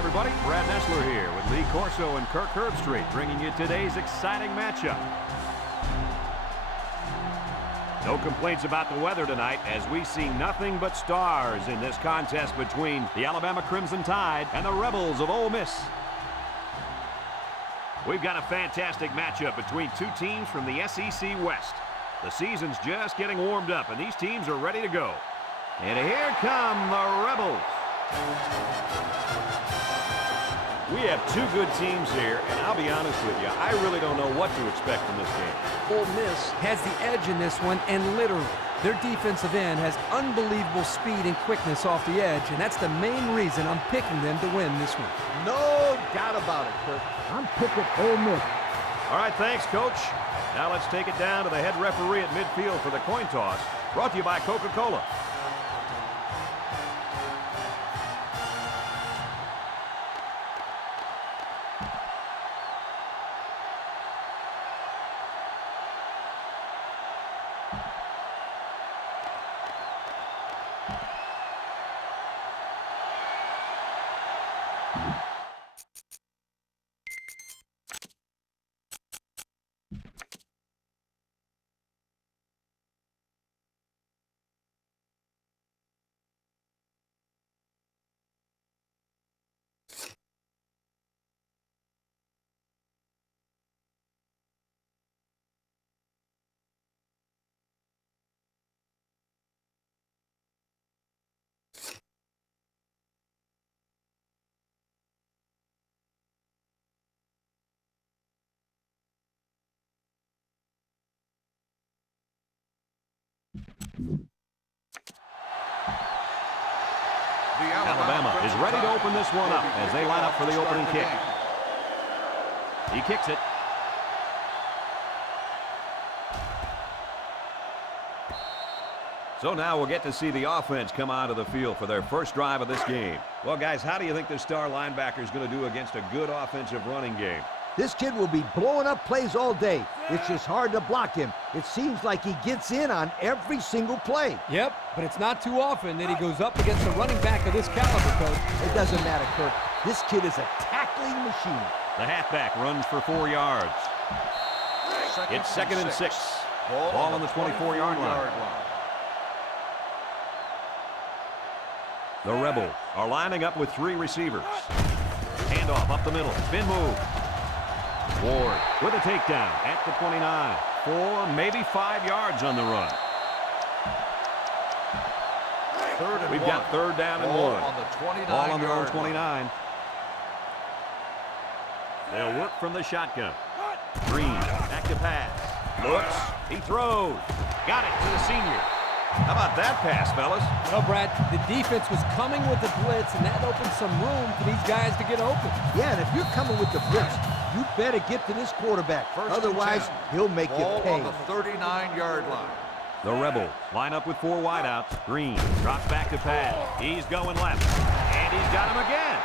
everybody. Brad Nessler here with Lee Corso and Kirk Herbstreit, bringing you today's exciting matchup. No complaints about the weather tonight, as we see nothing but stars in this contest between the Alabama Crimson Tide and the Rebels of Ole Miss. We've got a fantastic matchup between two teams from the SEC West. The season's just getting warmed up, and these teams are ready to go. And here come the Rebels. We have two good teams here, and I'll be honest with you, I really don't know what to expect from this game. Ole Miss has the edge in this one, and literally, their defensive end has unbelievable speed and quickness off the edge, and that's the main reason I'm picking them to win this one. No doubt about it, Kirk. I'm picking Ole Miss. All right, thanks, Coach. Now let's take it down to the head referee at midfield for the coin toss, brought to you by Coca-Cola. Alabama is ready to open this one up as they line up for the opening kick. He kicks it. So now we'll get to see the offense come out of the field for their first drive of this game. Well, guys, how do you think this star linebacker is going to do against a good offensive running game? This kid will be blowing up plays all day. It's just hard to block him. It seems like he gets in on every single play. Yep, but it's not too often that he goes up against a running back of this caliber, Coach. It doesn't matter, Kirk. This kid is a tackling machine. The halfback runs for 4 yards. It's second and 6. Ball on the 24-yard line. The Rebels are lining up with 3 receivers. Handoff up the middle. Spin move. Ward with a takedown at the 29. 4, maybe 5 yards on the run. We've got third down and 1. Ball on their own 29. They'll work from the shotgun. Green back to pass. Looks. He throws. Got it to the senior. How about that pass, fellas? Well, Brad, the defense was coming with the blitz, and that opened some room for these guys to get open. Yeah, and if you're coming with the blitz, you better get to this quarterback. Otherwise, he'll make you pay. On the 39-yard line. The Rebels line up with 4 wideouts. Green drops back to pass. He's going left, and he's got him again.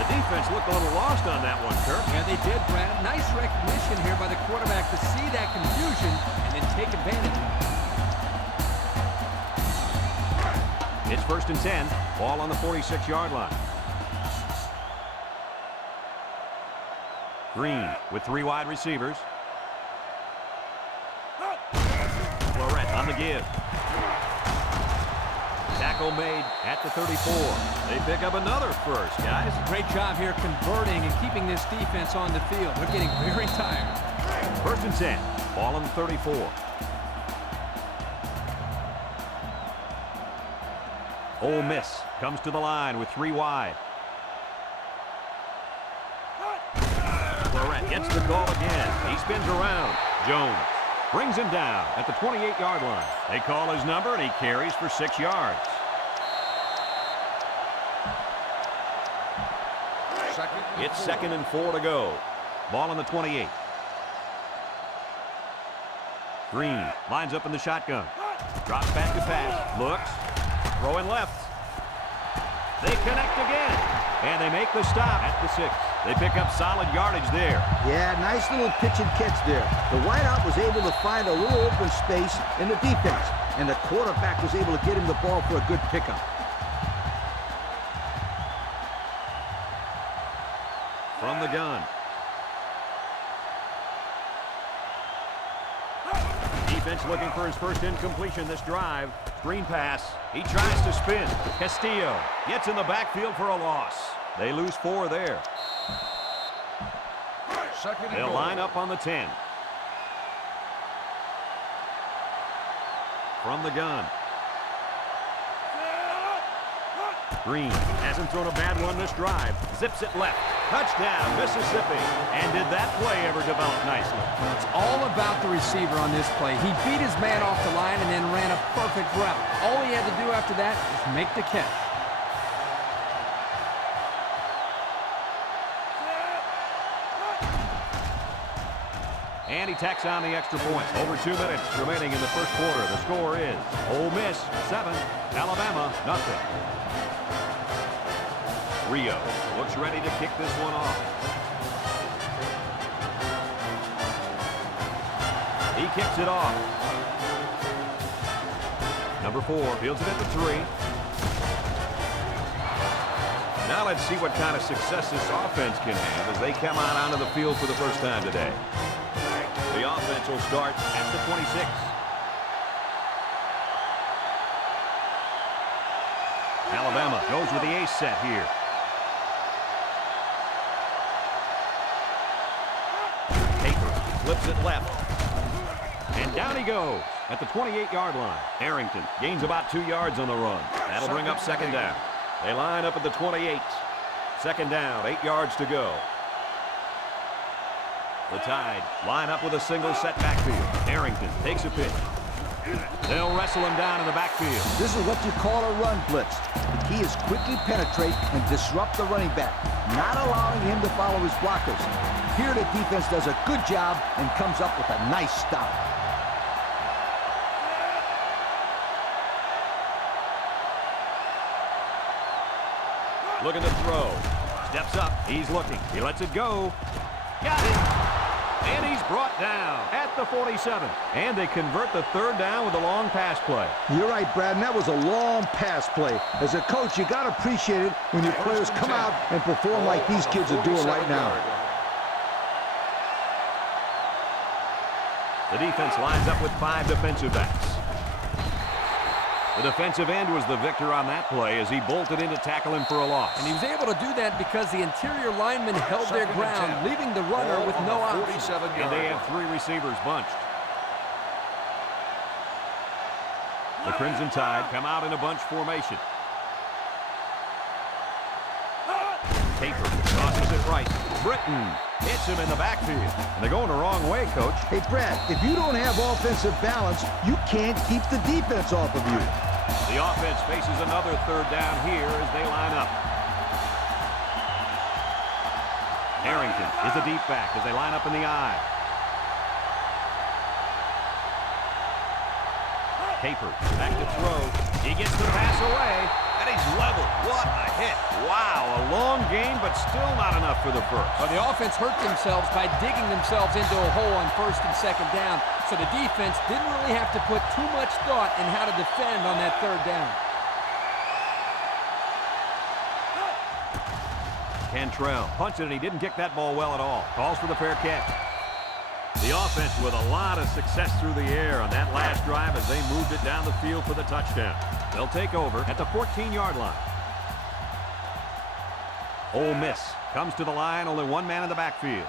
The defense looked a little lost on that one, Kirk. Yeah, they did, Brad. Nice recognition here by the quarterback to see that confusion and then take advantage of it. It's first and 10. Ball on the 46-yard line. Green with 3 wide receivers. Florette on the give. Tackle made at the 34. They pick up another first, guys. Great job here converting and keeping this defense on the field. They're getting very tired. First and 10. Ball on the 34. Ole Miss comes to the line with 3 wide. Florette gets the call again. He spins around. Jones brings him down at the 28-yard line. They call his number, and he carries for 6 yards. It's second and 4 to go. Ball on the 28. Green lines up in the shotgun. Drops back to pass. Looks. Throwing left. They connect again. And they make the stop at the 6. They pick up solid yardage there. Yeah, nice little pitch and catch there. The wideout was able to find a little open space in the defense, and the quarterback was able to get him the ball for a good pickup. from the gun. Defense looking for his first incompletion this drive. Screen pass. He tries to spin. Castillo gets in the backfield for a loss. They lose 4 there. Second and They'll goal. line up on the 10. From the gun. Green hasn't thrown a bad one this drive. Zips it left. Touchdown, Mississippi. And did that play ever develop nicely? It's all about the receiver on this play. He beat his man off the line and then ran a perfect route. All he had to do after that was make the catch. And he tacks on the extra point. Over 2 minutes remaining in the first quarter. The score is Ole Miss 7, Alabama nothing. Rio looks ready to kick this one off. He kicks it off. Number 4 fields it at the 3. Now let's see what kind of success this offense can have as they come out onto the field for the first time today. The offense will start at the 26. Alabama goes with the ace set here. Flips it left. And down he goes at the 28-yard line. Arrington gains about 2 yards on the run. That'll bring up second down. They line up at the 28. Second down, 8 yards to go. The Tide line up with a single set backfield. Arrington takes a pitch. They'll wrestle him down in the backfield. This is what you call a run blitz. The key is quickly penetrate and disrupt the running back, not allowing him to follow his blockers. Here the defense does a good job and comes up with a nice stop. Looking to throw. Steps up. He's looking. He lets it go. Got it. And he's brought down at the 47. And they convert the third down with a long pass play. You're right, Brad, and that was a long pass play. As a coach, you got to appreciate it when your players come out and perform like these kids are doing right now. The defense lines up with 5 defensive backs. The defensive end was the victor on that play as he bolted in to tackle him for a loss. And he was able to do that because the interior linemen held their ground, leaving the runner with no option. And they have 3 receivers bunched. The Crimson Tide come out in a bunch formation. Taper tosses it right. Britton hits him in the backfield. And they're going the wrong way, Coach. Hey, Brad, if you don't have offensive balance, you can't keep the defense off of you. The offense faces another third down here as they line up. Arrington is the deep back as they line up in the I. Taper back to throw. He gets the pass away, and he's leveled. What a hit. Wow, a long game, but still not enough for the first. Well, the offense hurt themselves by digging themselves into a hole on first and second down, so the defense didn't really have to put too much thought in how to defend on that third down. Cantrell punched it, and he didn't kick that ball well at all. Calls for the fair catch. The offense with a lot of success through the air on that last drive as they moved it down the field for the touchdown. They'll take over at the 14-yard line. Ole Miss comes to the line, only 1 man in the backfield.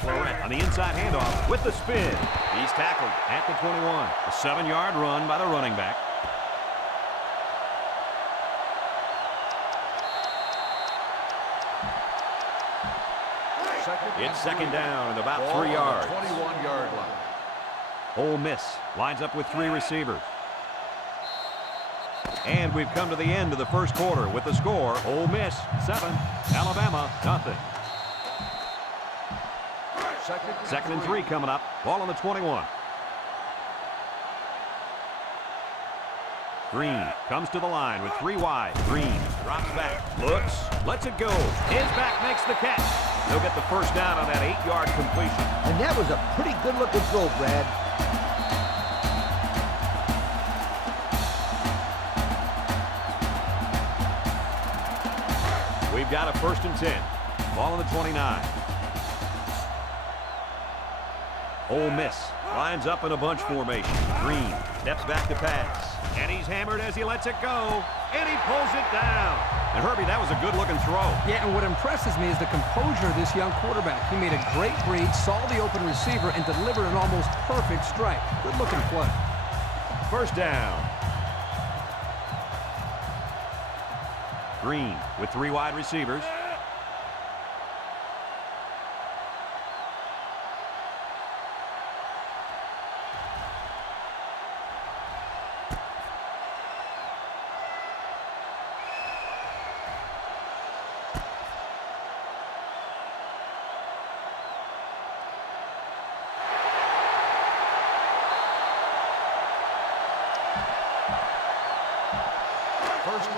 Florett on the inside handoff with the spin. He's tackled at the 21. A 7-yard run by the running back. It's second down and about 3 yards. 21-yard line. Ole Miss lines up with 3 receivers. And we've come to the end of the first quarter with the score, Ole Miss 7, Alabama nothing. Second and 3 coming up. Ball on the 21. Green comes to the line with 3 wide. Green drops back, looks, lets it go. His back makes the catch. They'll get the first down on that 8-yard completion. And that was a pretty good-looking throw, Brad. got a 1st and 10. Ball on the 29. Ole Miss lines up in a bunch formation. Green steps back to pass. And he's hammered as he lets it go. And he pulls it down. And Herbie, that was a good-looking throw. Yeah, and what impresses me is the composure of this young quarterback. He made a great read, saw the open receiver, and delivered an almost perfect strike. Good-looking play. 1st down. Green with 3 wide receivers.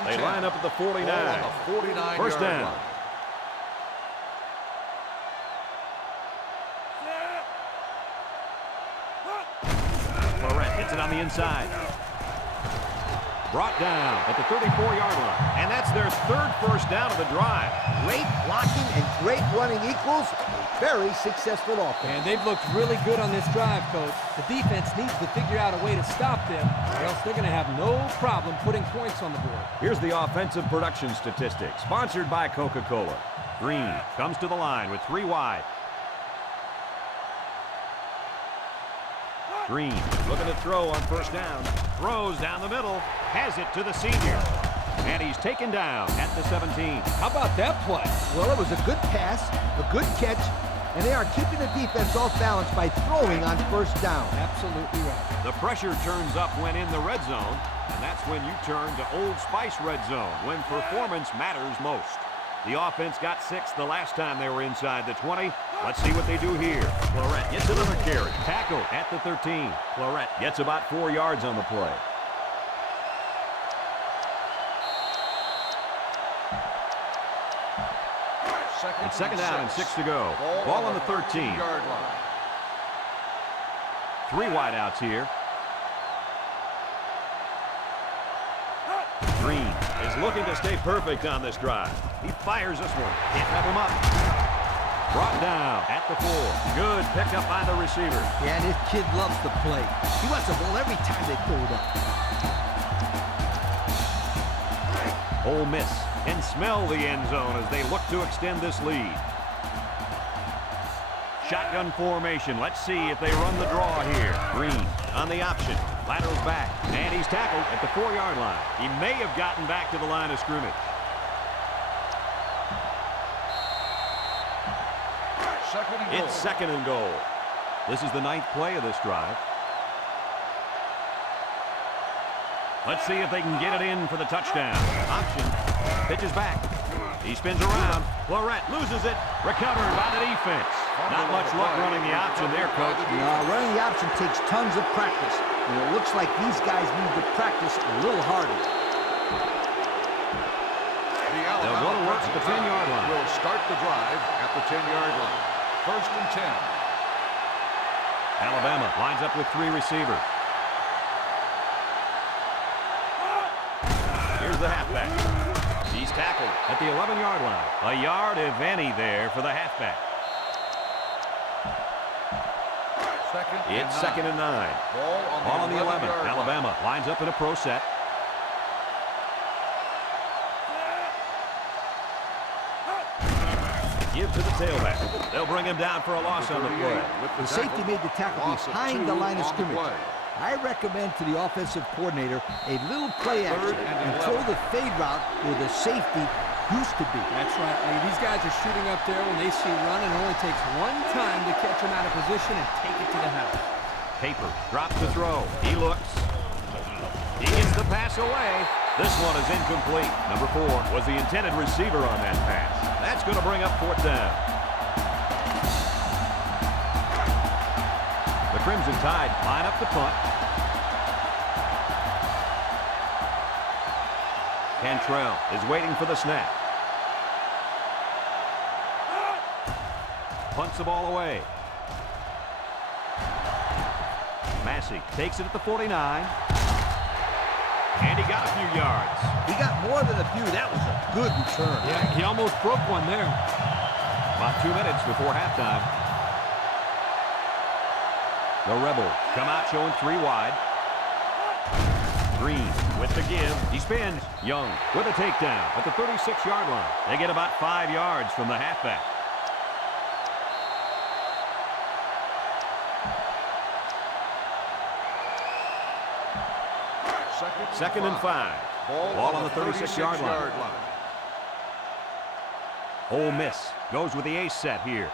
They line up at the 49. On the 49 1st down. line. Florett hits it on the inside. Brought down at the 34-yard line. And that's their 3rd 1st down of the drive. Great blocking and great running equals a very successful offense. And they've looked really good on this drive, Coach. The defense needs to figure out a way to stop them, or else they're going to have no problem putting points on the board. Here's the offensive production statistics, sponsored by Coca-Cola. Green comes to the line with 3 wide. Green looking to throw on 1st down. Throws down the middle. Has it to the senior. And he's taken down at the 17. How about that play? Well, it was a good pass, a good catch, and they are keeping the defense off balance by throwing on 1st down. Absolutely right. The pressure turns up when in the red zone, and that's when you turn to Old Spice red zone, when performance matters most. The offense got 6 the last time they were inside the 20. Let's see what they do here. Florett gets another carry. Tackle at the 13. Florett gets about 4 yards on the play. It's 2nd down and 6 to go. Ball on the 13-yard line. 3 wideouts here. Green is looking to stay perfect on this drive. He fires this one. Can't wrap him up. Brought down at the 4. Good pickup by the receiver. Yeah, this kid loves to play. He wants the ball every time they throw it up. Ole Miss can smell the end zone as they look to extend this lead. Shotgun formation. Let's see if they run the draw here. Green on the option. Laterals back. And he's tackled at the 4-yard line. He may have gotten back to the line of scrimmage. It's 2nd and goal. This is the 9th play of this drive. Let's see if they can get it in for the touchdown. Option. Pitches back. He spins around. Florett loses it. Recovered by the defense. Not much luck running the option there, Coach. No, running the option takes tons of practice. And it looks like these guys need to practice a little harder. They'll go to work at the 10-yard line. Will start the drive at the 10-yard line. 1st and 10. Alabama lines up with 3 receivers. Here's the halfback. He's tackled at the 11-yard line. A yard, if any, there for the halfback. It's 2nd and 9. Ball on the 11. Alabama lines up in a pro set. Give to the tailback. They'll bring him down for a loss on the play. The safety made the tackle behind the line of scrimmage. I recommend to the offensive coordinator a little play action and throw the fade route where the safety used to be. That's right, Lee. These guys are shooting up there when they see run, and it only takes one time to catch them out of position and take it to the house. Paper drops the throw. He looks. He gets the pass away. This one is incomplete. Number 4 was the intended receiver on that pass. That's going to bring up 4th down. The Crimson Tide line up the punt. Cantrell is waiting for the snap. Punts the ball away. Massey takes it at the 49. And he got a few yards. He got more than a few. That was a good return. Yeah, he almost broke one there. About 2 minutes before halftime. The Rebels come out showing 3 wide. Green with the give. He spins. Young with a takedown at the 36-yard line. They get about 5 yards from the halfback. Second and 5. Ball on the 36-yard line. Ole Miss goes with the ace set here.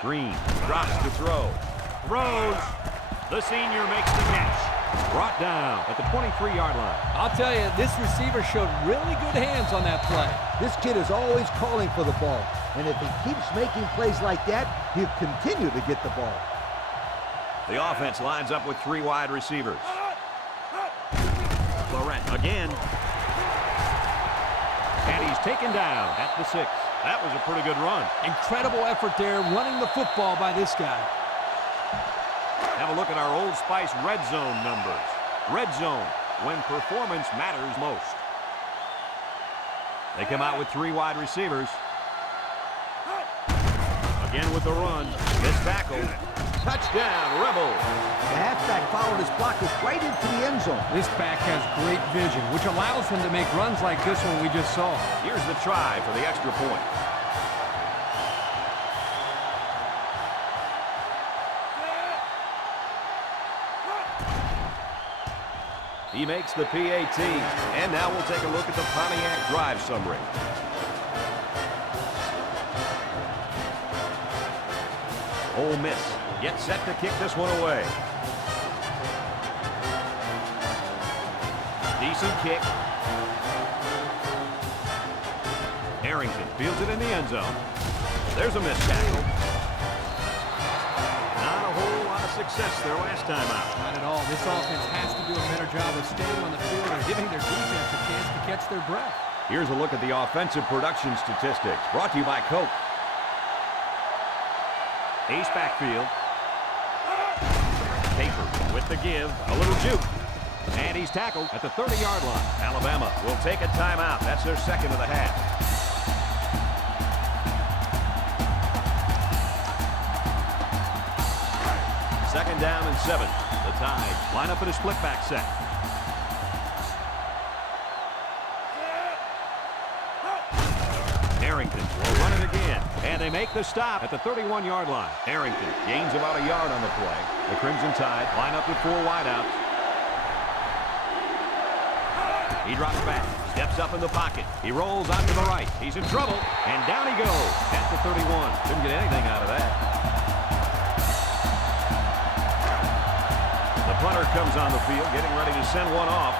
Green drops to throw. Throws. The senior makes the catch. Brought down at the 23-yard line. I'll tell you, this receiver showed really good hands on that play. This kid is always calling for the ball. And if he keeps making plays like that, he'll continue to get the ball. The offense lines up with 3 wide receivers. Laurent again. And he's taken down at the 6. That was a pretty good run. Incredible effort there running the football by this guy. Have a look at our Old Spice red zone numbers. Red zone, when performance matters most. They come out with 3 wide receivers. Again with the run. This tackle. Touchdown, Rebels. The halfback followed his blockers right into the end zone. This back has great vision, which allows him to make runs like this one we just saw. Here's the try for the extra point. He makes the PAT. And now we'll take a look at the Pontiac drive summary. Ole Miss gets set to kick this one away. Decent kick. Harrington fields it in the end zone. There's a missed tackle. Not a whole lot of success there last time out. Not at all. This offense has to do a better job of staying on the field and giving their defense a chance to catch their breath. Here's a look at the offensive production statistics brought to you by Coke. Ace backfield. Paper with the give. A little juke. And he's tackled at the 30-yard line. Alabama will take a timeout. That's their second of the half. Second down and 7. The Tide line up in a split back set. Harrington will run it again. And they make the stop at the 31-yard line. Harrington gains about a yard on the play. The Crimson Tide line up with 4 wideouts. He drops back, steps up in the pocket. He rolls out to the right. He's in trouble, and down he goes at the 31. Didn't get anything out of that. The punter comes on the field, getting ready to send one off.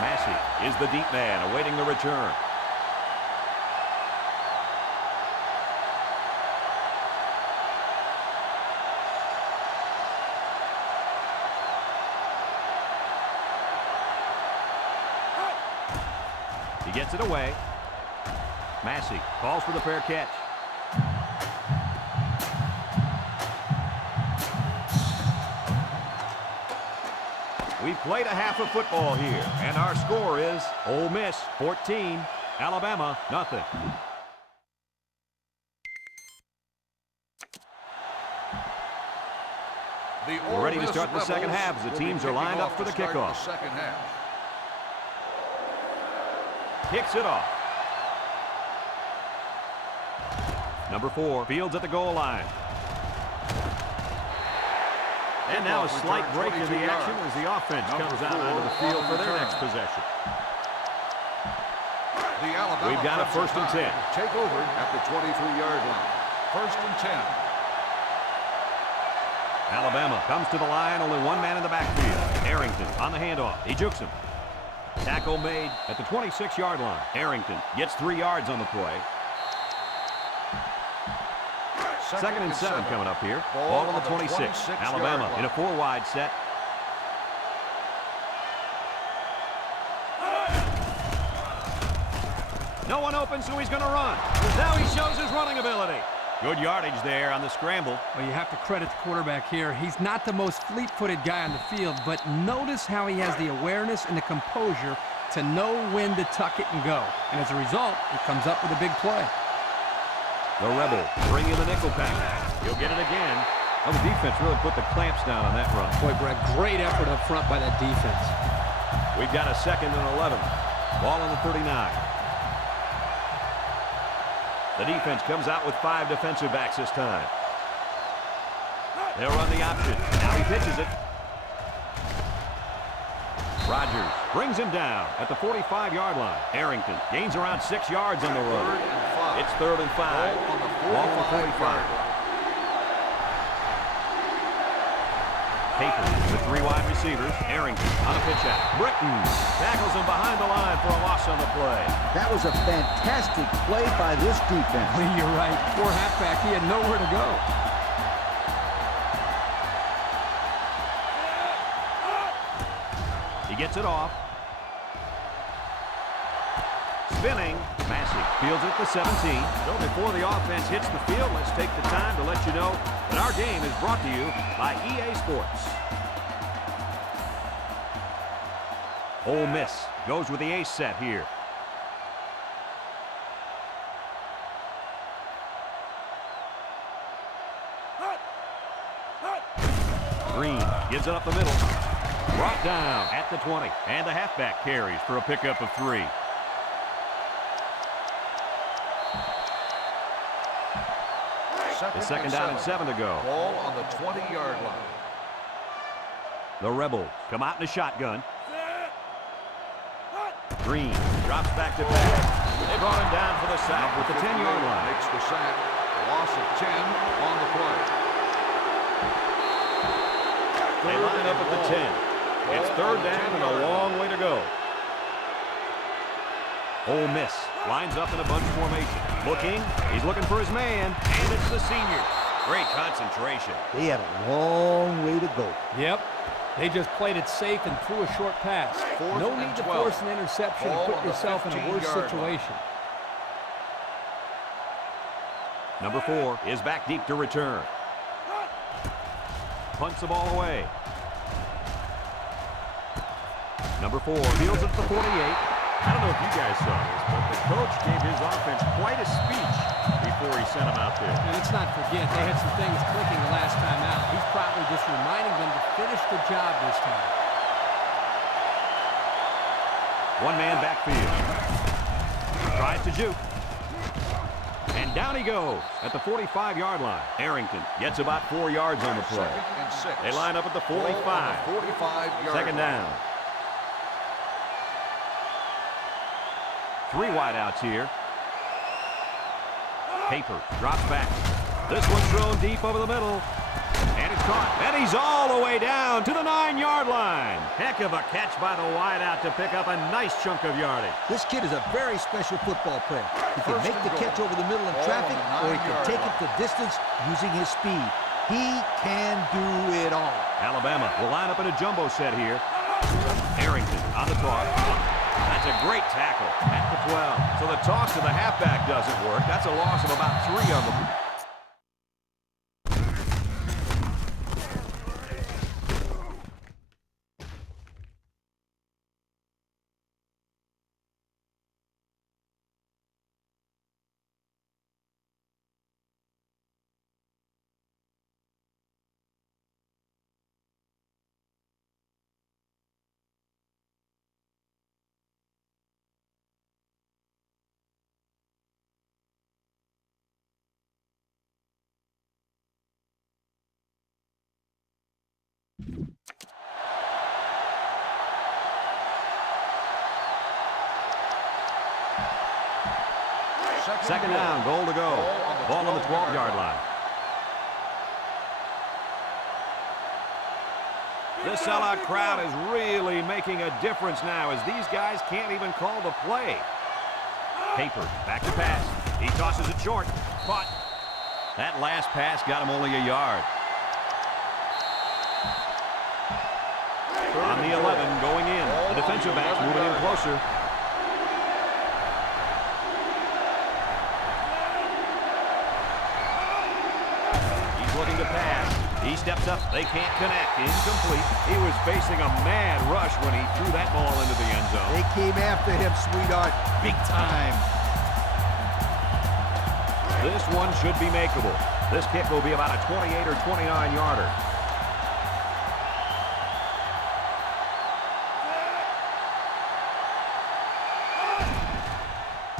Massey is the deep man, awaiting the return. He gets it away. Massey calls for the fair catch. We've played a half of football here, and our score is Ole Miss 14, Alabama nothing. We're ready to start the second half as the teams are lined up for the kickoff. Second half. Kicks it off. Number 4 fields at the goal line. And now a slight break in the action as the offense comes out onto the field for their next possession. We've got a first and 10. Take over at the 23-yard line. First and 10. Alabama comes to the line, only one man in the backfield. Harrington on the handoff. He jukes him. Tackle made at the 26-yard line. Harrington gets 3 yards on the play. Second and 7 coming up here. Ball on the 26. Alabama in a 4-wide set. No one open, so he's going to run. Now he shows his running ability. Good yardage there on the scramble. Well, you have to credit the quarterback here. He's not the most fleet-footed guy on the field, but notice how he has the awareness and the composure to know when to tuck it and go. And as a result, he comes up with a big play. The Rebel bring in the nickel pack. He'll get it again. Well, the defense really put the clamps down on that run. Boy, Brett, great effort up front by that defense. We've got a 2nd and 11. Ball on the 39. The defense comes out with 5 defensive backs this time. They'll run the option. Now he pitches it. Rodgers brings him down at the 45-yard line. Arrington gains around 6 yards on the run. It's 3rd and 5. Ball on the 45. Capers with 3 wide receivers. Arrington on a pitch out. Britton tackles him behind the line for a loss on the play. That was a fantastic play by this defense. You're right. Poor halfback. He had nowhere to go. He gets it off. Spinning. Massey fields it at the 17. So before the offense hits the field, let's take the time to let you know that our game is brought to you by EA Sports. Ole Miss goes with the ace set here. Green gives it up the middle. Brought down at the 20. And the halfback carries for a pickup of 3. It's 2nd down and 7 to go. Ball on the 20-yard line. The Rebels come out in a shotgun. Green drops back to pass. They brought him down for the sack with the 10-yard line. Makes the sack. Loss of 10 on the play. They line up at the 10. It's 3rd down and a long way to go. Ole Miss lines up in a bunch formation. He's looking for his man, and it's the senior. Great concentration. They had a long way to go. Yep. They just played it safe and threw a short pass. 4th No and need to 12. force an interception and Ball put on the yourself in a worse 15-yard line. situation. Number 4 is back deep to return. Punts the ball away. Number 4 fields it at the 48. I don't know if you guys saw this, but the coach gave his offense quite a speech before he sent them out there. And let's not forget, they had some things clicking the last time out. He's probably just reminding them to finish the job this time. One man backfield. Tries to juke. And down he goes at the 45-yard line. Arrington gets about 4 yards on the play. 2nd and 6. They line up at the 45. 45-yard 2nd down. 3 wideouts here. Paper drops back. This one's thrown deep over the middle. And it's caught. And he's all the way down to the 9-yard line. Heck of a catch by the wideout to pick up a nice chunk of yardage. This kid is a very special football player. He can make the catch over the middle in traffic, or he can take it the distance using his speed. He can do it all. Alabama will line up in a jumbo set here. Arrington on the toss. That's a great tackle at the 12. So the toss to the halfback doesn't work. That's a loss of about 3 on the... Second down, goal to go. Ball on the 12-yard line. This sellout crowd is really making a difference now as these guys can't even call the play. Paper, back to pass. He tosses it short. Caught. That last pass got him only a yard. On the 11, going in. The defensive backs moving in closer. He steps up. They can't connect. Incomplete. He was facing a mad rush when he threw that ball into the end zone. They came after him, sweetheart. Big time. This one should be makeable. This kick will be about a 28 or 29-yarder.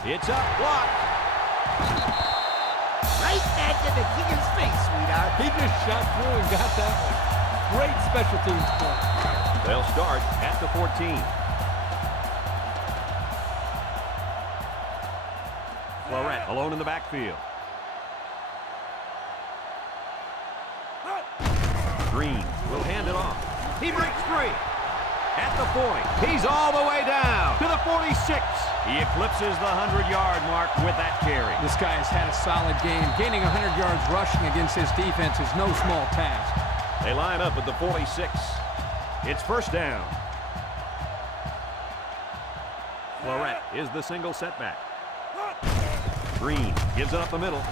It's up, blocked. Right back in the kicker's face, sweetheart. He just shot through and got that one. Great special teams play. They'll start at the 14. Florette alone in the backfield. Green will hand it off. He breaks free. At the point, he's all the way down to the 46. He eclipses the 100-yard mark with that carry. This guy has had a solid game. Gaining 100 yards rushing against his defense is no small task. They line up at the 46. It's first down. Florette is the single setback. Green gives it up the middle.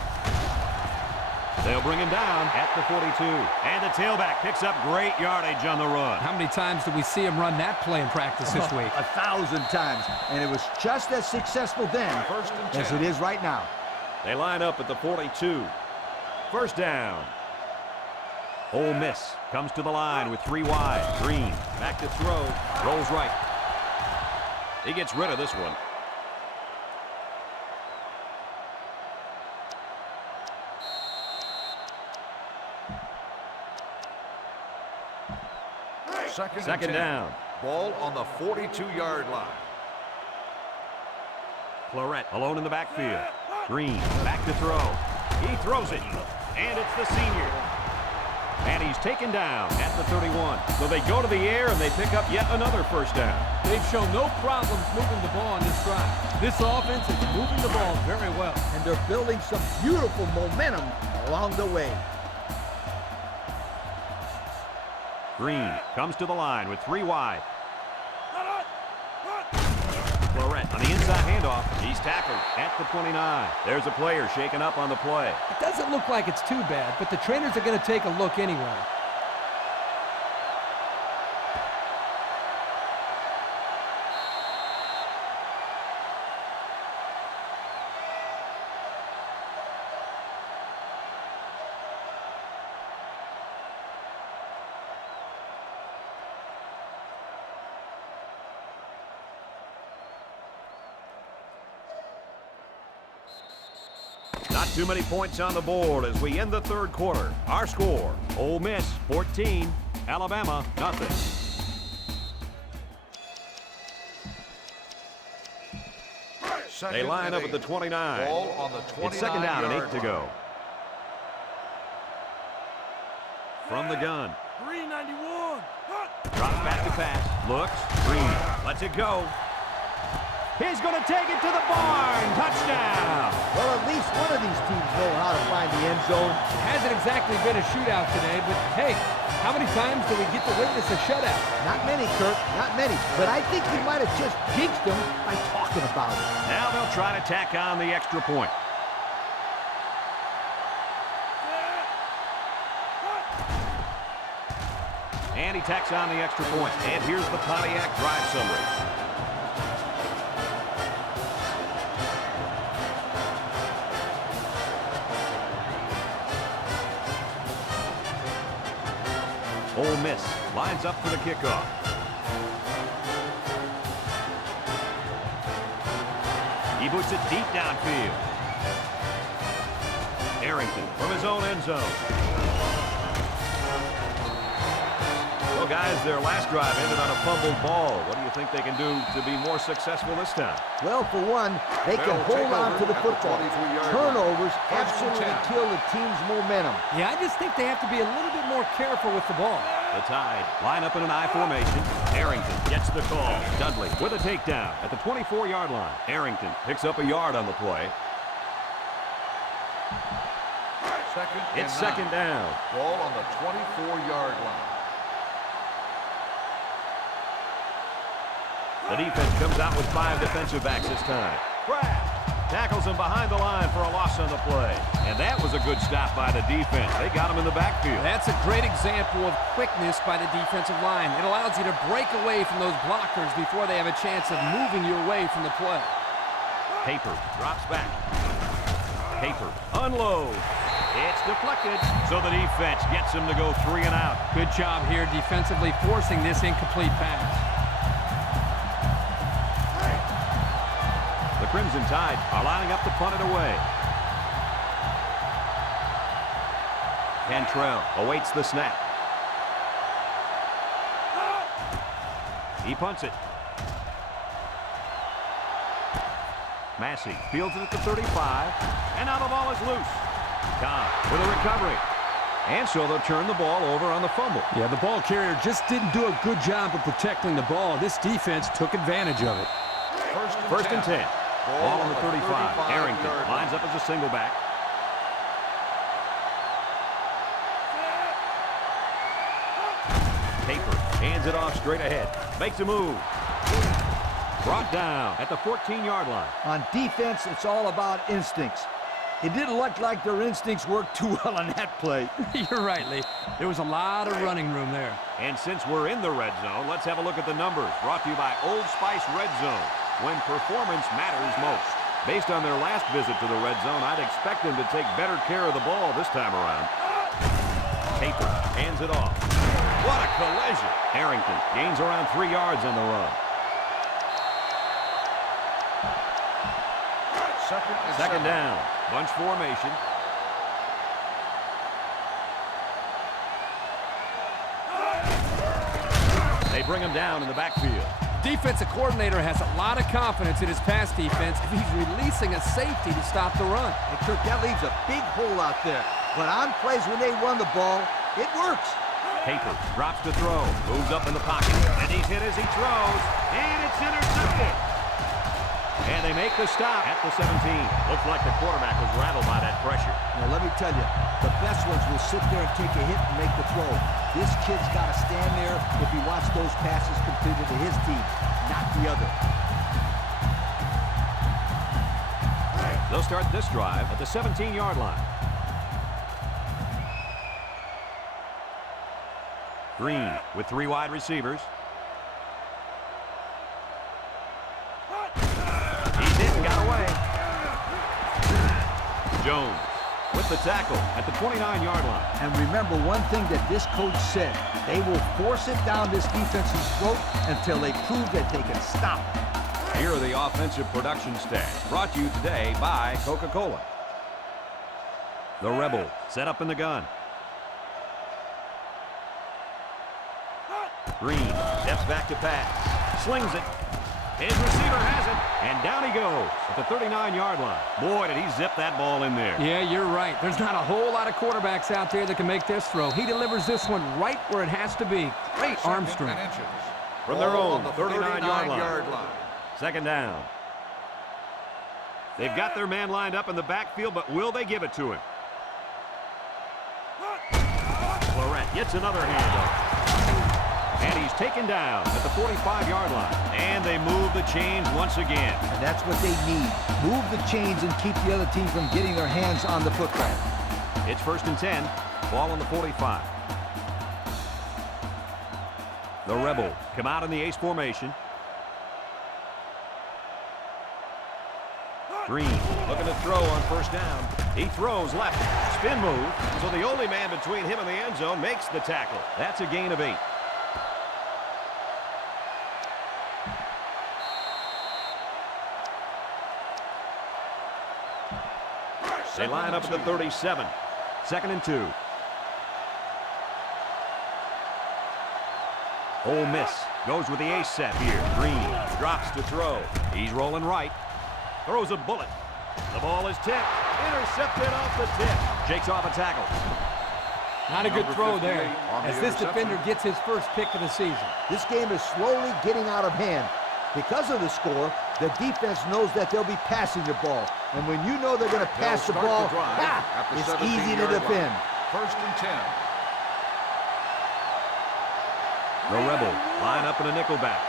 They'll bring him down at the 42. And the tailback picks up great yardage on the run. How many times do we see him run that play in practice this week? 1,000 times. And it was just as successful then First and as 10. it is right now. They line up at the 42. First down. Ole Miss comes to the line with 3 wide. Green back to throw. Rolls right. He gets rid of this one. Second down. Ball on the 42-yard line. Florette alone in the backfield. Green back to throw. He throws it. And it's the senior. And he's taken down at the 31. So they go to the air and they pick up yet another first down. They've shown no problems moving the ball on this drive. This offense is moving the ball very well. And they're building some beautiful momentum along the way. Green comes to the line with 3 wide. Florette on the inside handoff. He's tackled at the 29. There's a player shaken up on the play. It doesn't look like it's too bad, but the trainers are going to take a look anyway. Not too many points on the board as we end the third quarter. Our score, Ole Miss 14, Alabama nothing. They line up at the 29. Ball on the 29-yard It's second down and 8 to go. From the gun. 391. Drops back to pass. Looks. Green. Lets it go. He's going to take it to the barn. Touchdown. Well, at least one of these teams know how to find the end zone. It hasn't exactly been a shootout today, but hey, how many times do we get to witness a shutout? Not many, Kirk, not many. But I think you might have just jinxed them by talking about it. Now they'll try to tack on the extra point. And he tacks on the extra point. And here's the Pontiac drive summary. Ole Miss lines up for the kickoff. He boots it deep downfield. Arrington from his own end zone. Well, guys, their last drive ended on a fumbled ball. What do you think they can do to be more successful this time? Well, for one, they can They'll hold take on over to the at the football. 23-yard line. Turnovers First and absolutely 10. kill the team's momentum. Yeah, I just think they have to be a little bit more careful with the ball. The Tide line up in an I formation. Arrington gets the call. Dudley with a takedown at the 24-yard line. Arrington picks up a yard on the play. It's second down. Ball on the 24-yard line. The defense comes out with 5 defensive backs this time. Craft Tackles him behind the line for a loss on the play. And that was a good stop by the defense. They got him in the backfield. That's a great example of quickness by the defensive line. It allows you to break away from those blockers before they have a chance of moving you away from the play. Paper drops back. Paper unloads. It's deflected, so the defense gets him to go 3 and out. Good job here defensively forcing this incomplete pass. The Crimson Tide are lining up to punt it away. Cantrell awaits the snap. He punts it. Massey fields it at the 35, and now the ball is loose. Ncaa with a recovery. And so they'll turn the ball over on the fumble. Yeah, the ball carrier just didn't do a good job of protecting the ball. This defense took advantage of it. First and 10. Ball on the 35. Harrington lines up as a single back. Paper hands it off straight ahead. Makes a move. Brought down at the 14-yard line. On defense, it's all about instincts. It didn't look like their instincts worked too well on that play. You're right, Lee. There was a lot of running room there. And since we're in the red zone, let's have a look at the numbers. Brought to you by Old Spice Red Zone, when performance matters most. Based on their last visit to the red zone, I'd expect them to take better care of the ball this time around. Paper hands it off. What a collision. Harrington gains around 3 yards on the run. Second down. Bunch formation. They bring him down in the backfield. Defensive coordinator has a lot of confidence in his pass defense if he's releasing a safety to stop the run. And Kirk, that leaves a big hole out there. But on plays when they run the ball, it works. Paper drops to throw. Moves up in the pocket. And he's hit as he throws. And it's intercepted. And they make the stop at the 17. Looks like the quarterback was rattled by that pressure. Now, let me tell you, the best ones will sit there and take a hit and make the throw. This kid's got to stand there if he wants those passes completed to his team, not the other. They'll start this drive at the 17-yard line. Green with 3 wide receivers. He's hit and got away. Jones with the tackle at the 29-yard line. And remember one thing that this coach said, they will force it down this defense's throat until they prove that they can stop it. Here are the offensive production stats, brought to you today by Coca-Cola. The Rebel set up in the gun. Green steps back to pass, slings it. His receiver has it, and down he goes at the 39-yard line. Boy, did he zip that ball in there. Yeah, you're right. There's not a whole lot of quarterbacks out there that can make this throw. He delivers this one right where it has to be. Great arm strength. From their own 39-yard line. Second down. They've got their man lined up in the backfield, but will they give it to him? Florette gets another handoff. And he's taken down at the 45-yard line. And they move the chains once again. And that's what they need. Move the chains and keep the other team from getting their hands on the football. It's first and 10. Ball on the 45. The Rebel come out in the ace formation. Green looking to throw on first down. He throws left. Spin move. So the only man between him and the end zone makes the tackle. That's a gain of 8. They line up at the 37. Second and 2. Ole Miss goes with the ace set here. Green drops to throw. He's rolling right. Throws a bullet. The ball is tipped. Intercepted off the tip. Shakes off a tackle. Not a good throw there, as this defender gets his first pick of the season. This game is slowly getting out of hand. Because of the score, the defense knows that they'll be passing the ball. And when you know they're going to pass the ball, it's easy to defend. First and 10. The Rebel line up in a nickel back.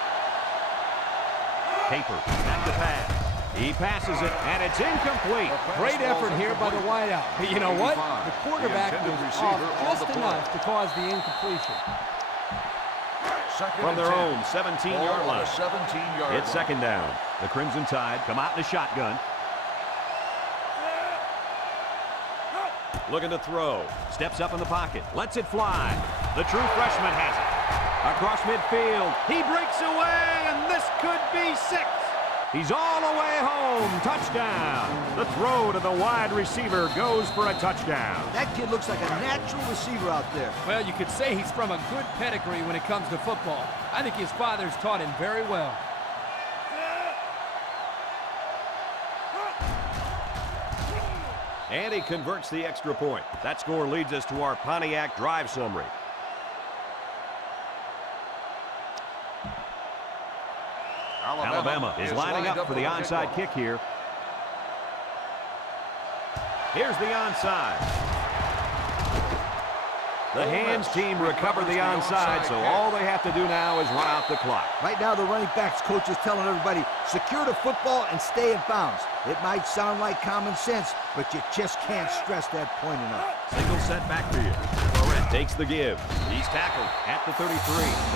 Paper back to pass. He passes it, and it's incomplete. Great effort here by the wideout. But you know what? The quarterback was off just enough to cause the incompletion. From their own 17-yard line. 17-yard It's second down. The Crimson Tide come out in a shotgun. Looking to throw. Steps up in the pocket. Lets it fly. The true freshman has it. Across midfield. He breaks away, and this could be 6. He's all the way home. Touchdown. The throw to the wide receiver goes for a touchdown. That kid looks like a natural receiver out there. Well, you could say he's from a good pedigree when it comes to football. I think his father's taught him very well. And he converts the extra point. That score leads us to our Pontiac drive summary. Alabama is lining up for the onside kick here. Here's the onside. The hands team recovered the onside, so all they have to do now is run out the clock. Right now, the running backs coach is telling everybody, secure the football and stay in bounds. It might sound like common sense, but you just can't stress that point enough. Single set backfield. Florette takes the give. He's tackled at the 33.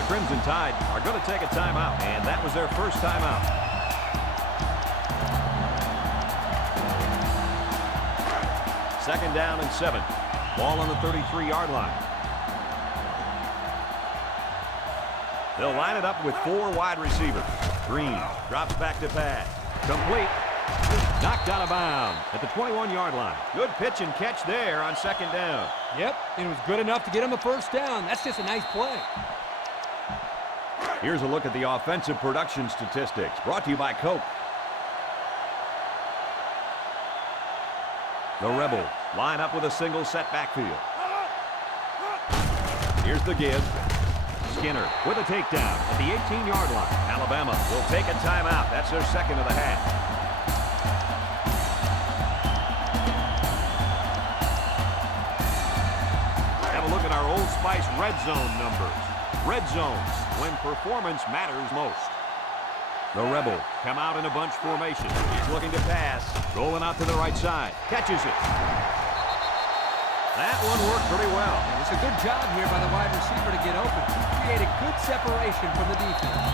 The Crimson Tide are going to take a timeout, and that was their first timeout. Second down and 7. Ball on the 33-yard line. They'll line it up with 4 wide receivers. Green drops back to pass. Complete. Knocked out of bounds at the 21-yard line. Good pitch and catch there on second down. Yep, and it was good enough to get him a first down. That's just a nice play. Here's a look at the offensive production statistics, brought to you by Coke. The Rebels line up with a single set backfield. Here's the give. Skinner with a takedown at the 18-yard line. Alabama will take a timeout. That's their second of the half. Have a look at our Old Spice red zone numbers. Red zones, when performance matters most. The Rebels come out in a bunch formation. He's looking to pass. Rolling out to the right side. Catches it. That one worked pretty well. It's a good job here by the wide receiver to get open. He created good separation from the defense.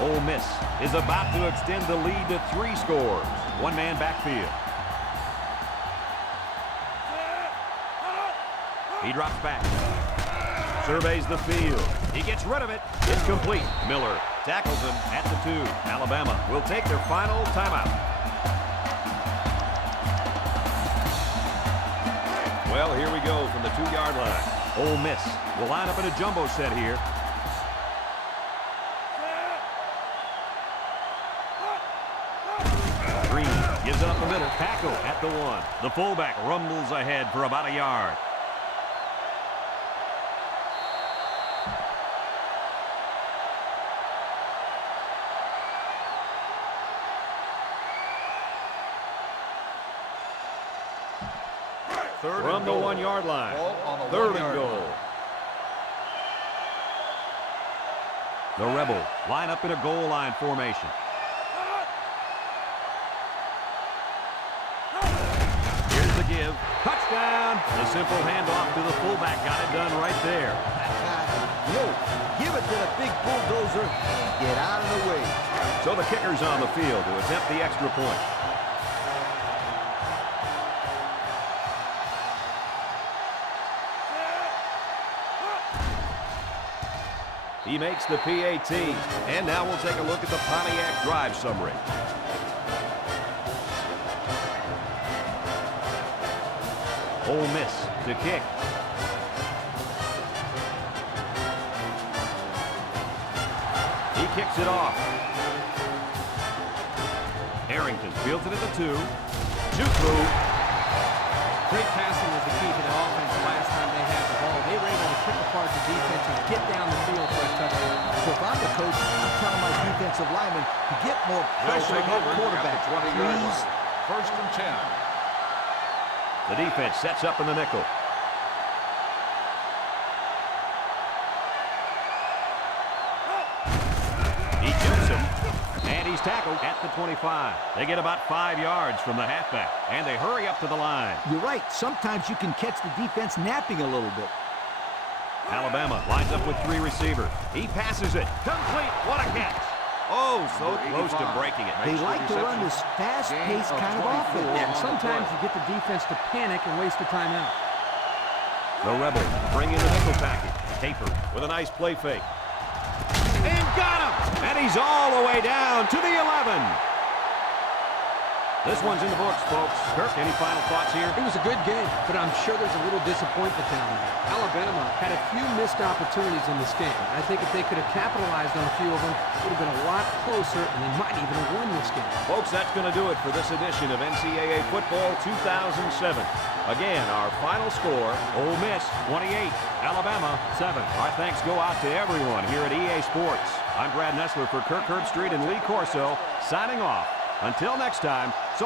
Ole Miss is about to extend the lead to 3 scores. One-man backfield. He drops back. Surveys the field. He gets rid of it. It's complete. Miller tackles him at the 2. Alabama will take their final timeout. Well, here we go from the 2-yard line. Ole Miss will line up in a jumbo set here. Green gives it up the middle. Tackle at the 1. The fullback rumbles ahead for about a yard. From the 1-yard line. Third and goal. The Rebels line up in a goal line formation. Here's the give. Touchdown. The simple handoff to the fullback got it done right there. Yo, give it to the big bulldozer and get out of the way. So the kicker's on the field to attempt the extra point. He makes the PAT. And now we'll take a look at the Pontiac drive summary. Ole Miss to kick. He kicks it off. Harrington fields it at the 2. Juku. Great passing was the key to the offense the last time they had the ball. They were able to pick apart the defense and get down the field for a touchdown. So if I'm the coach, I'm telling my defensive linemen to get more pressure on that quarterback. Please. First and 10. The defense sets up in the nickel. He's tackled at the 25. They get about 5 yards from the halfback, and they hurry up to the line. You're right. Sometimes you can catch the defense napping a little bit. Alabama lines up with 3 receivers. He passes it. Complete. What a catch. Oh, so close to breaking it. They like to run this fast-paced kind of offense. And sometimes you get the defense to panic and waste a timeout. The Rebels bring in the nickel package. Caper with a nice play fake. And got him! And he's all the way down to the 11. This one's in the books, folks. Kirk, any final thoughts here? It was a good game, but I'm sure there's a little disappointment down there. Alabama had a few missed opportunities in this game. I think if they could have capitalized on a few of them, it would have been a lot closer, and they might even have won this game. Folks, that's going to do it for this edition of NCAA Football 2007. Again, our final score, Ole Miss 28, Alabama 7. Our thanks go out to everyone here at EA Sports. I'm Brad Nessler for Kirk Herbstreit and Lee Corso, signing off. Until next time, so